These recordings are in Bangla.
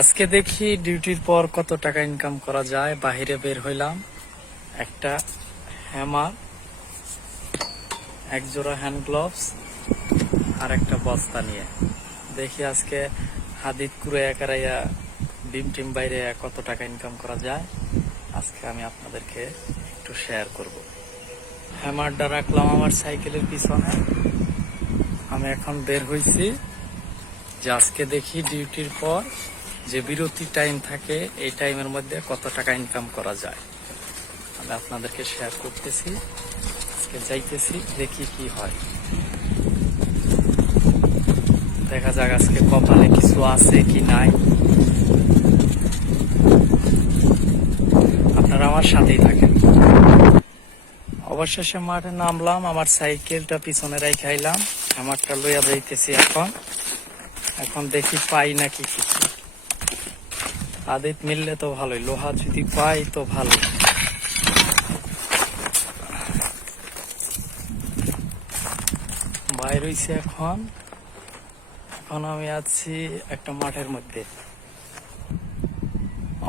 আজকে দেখি ডিউটির পর কত টাকা ইনকাম করা যায়। বাহিরে বের হইলাম একটা হ্যামার, এক জোড়া হ্যান্ড গ্লোভস আর একটা বস্তা নিয়ে। দেখি আজকে হাদিদ কুড়ে একারাইয়া ডিম টিম বাইরে কত টাকা ইনকাম করা যায়। আজকে আমি আপনাদেরকে একটু শেয়ার করব। হ্যামারটা রাখলাম আমার সাইকেলের পিছনে। আমি এখন বের হইছি যে আজকে দেখি ডিউটির পর যে বিরতি টাইম থাকে এই টাইমের মধ্যে কত টাকা ইনকাম করা যায়। আমি আপনাদেরকে শেয়ার করতেছি। আজকে যাইতেছি, দেখি কি হয়। দেখা যাক আজকে কপালে কিছু আছে কি নাই। আপনারা আমার সাথেই থাকেন। অবশেষে মাঠে নামলাম, আমার সাইকেলটা পিছনে রাইখাইলাম, আমারটা লইয়া যাইতেছি এখন দেখি পাই নাকি কিছু। আদিত মিললে তো ভালোই, লোহা যদি পাই তো ভালো। বাইর হইছে এখন আমি আছি একটা মাঠের মধ্যে।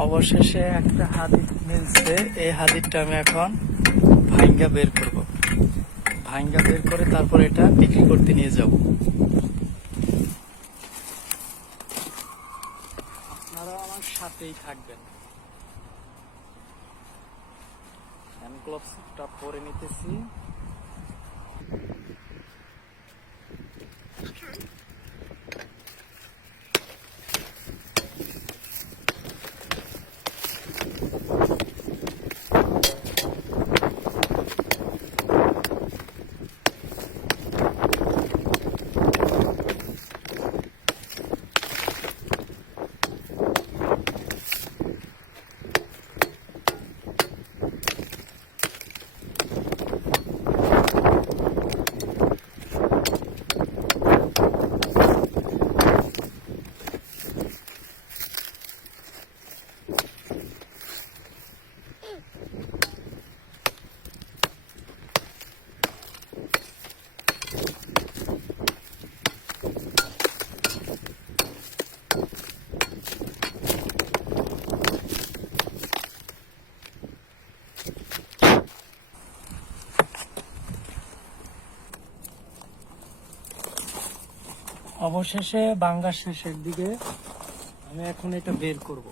অবশেষে একটা হাদিদ মিলছে। এই হাদিদটা আমি এখন ভাঙ্গা বের করব। ভাঙ্গা বের করে তারপর এটা বিক্রি করতে নিয়ে যাব। আপনারা আমার সাথেই থাকবেন। হ্যান্ড গ্লোভসটা পরে নিতেছি। অবশেষে বাঙ্গা শেষের দিকে আমি এখন এটা বের করব।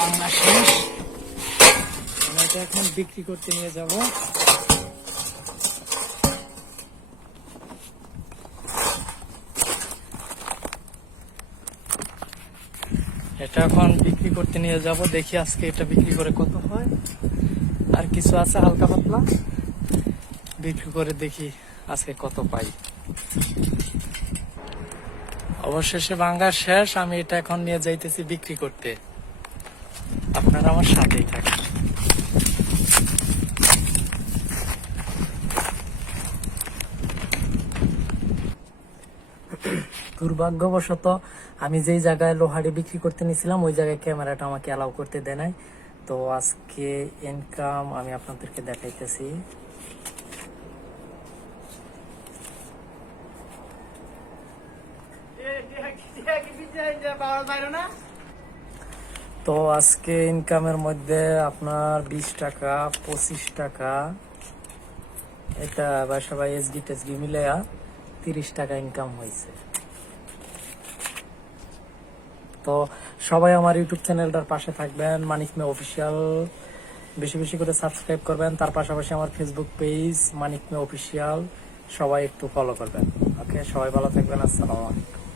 বাংলা শেষ, আমি এটা এখন বিক্রি করতে নিয়ে যাব। এটা এখন বিক্রি করতে নিয়ে যাব। দেখি আজকে এটা বিক্রি করে কত হয়। আর কিছু আছে হালকা পাতলা, বিক্রি করে দেখি আজকে কত পাই। অবশেষে বাঙ্গা শেষ, আমি এটা এখন নিয়ে যাইতেছি বিক্রি করতে। আপনারা আমার সাথেই থাকেন। দুর্ভাগ্যবশত আমি যেই জায়গায় লোহাটি বিক্রি করতে নিয়েছিলাম ওই জায়গায় ক্যামেরাটা আমাকে অ্যালাউ করতে দেয় নাই। তো আজকে ইনকাম আমি আপনাদেরকে দেখাইতেছি। তো আজকে ইনকামের মধ্যে আপনার 20 টাকা, 25 টাকা, এটা বাসা ভাই এসডি টেসডি মিলে 30 টাকা ইনকাম হয়েছে। তো সবাই আমার ইউটিউব চ্যানেলটার পাশে থাকবেন, মানিক মে অফিসিয়াল বেশি বেশি করে সাবস্ক্রাইব করবেন। তার পাশাপাশি আমার ফেসবুক পেজ মানিক মে অফিসিয়াল সবাই একটু ফলো করবেন। ওকে, সবাই ভালো থাকবেন। আসসালামু আলাইকুম।